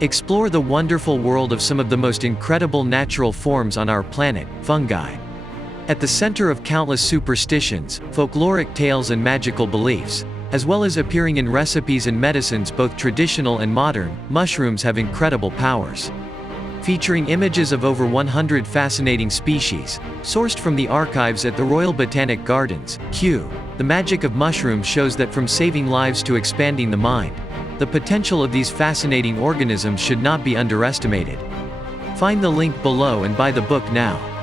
Explore the wonderful world of some of the most incredible natural forms on our planet, fungi. At the center of countless superstitions, folkloric tales and magical beliefs, as well as appearing in recipes and medicines both traditional and modern, mushrooms have incredible powers. Featuring images of over 100 fascinating species, sourced from the archives at the Royal Botanic Gardens, Kew, the magic of mushrooms shows that from saving lives to expanding the mind, the potential of these fascinating organisms should not be underestimated. Find the link below and buy the book now.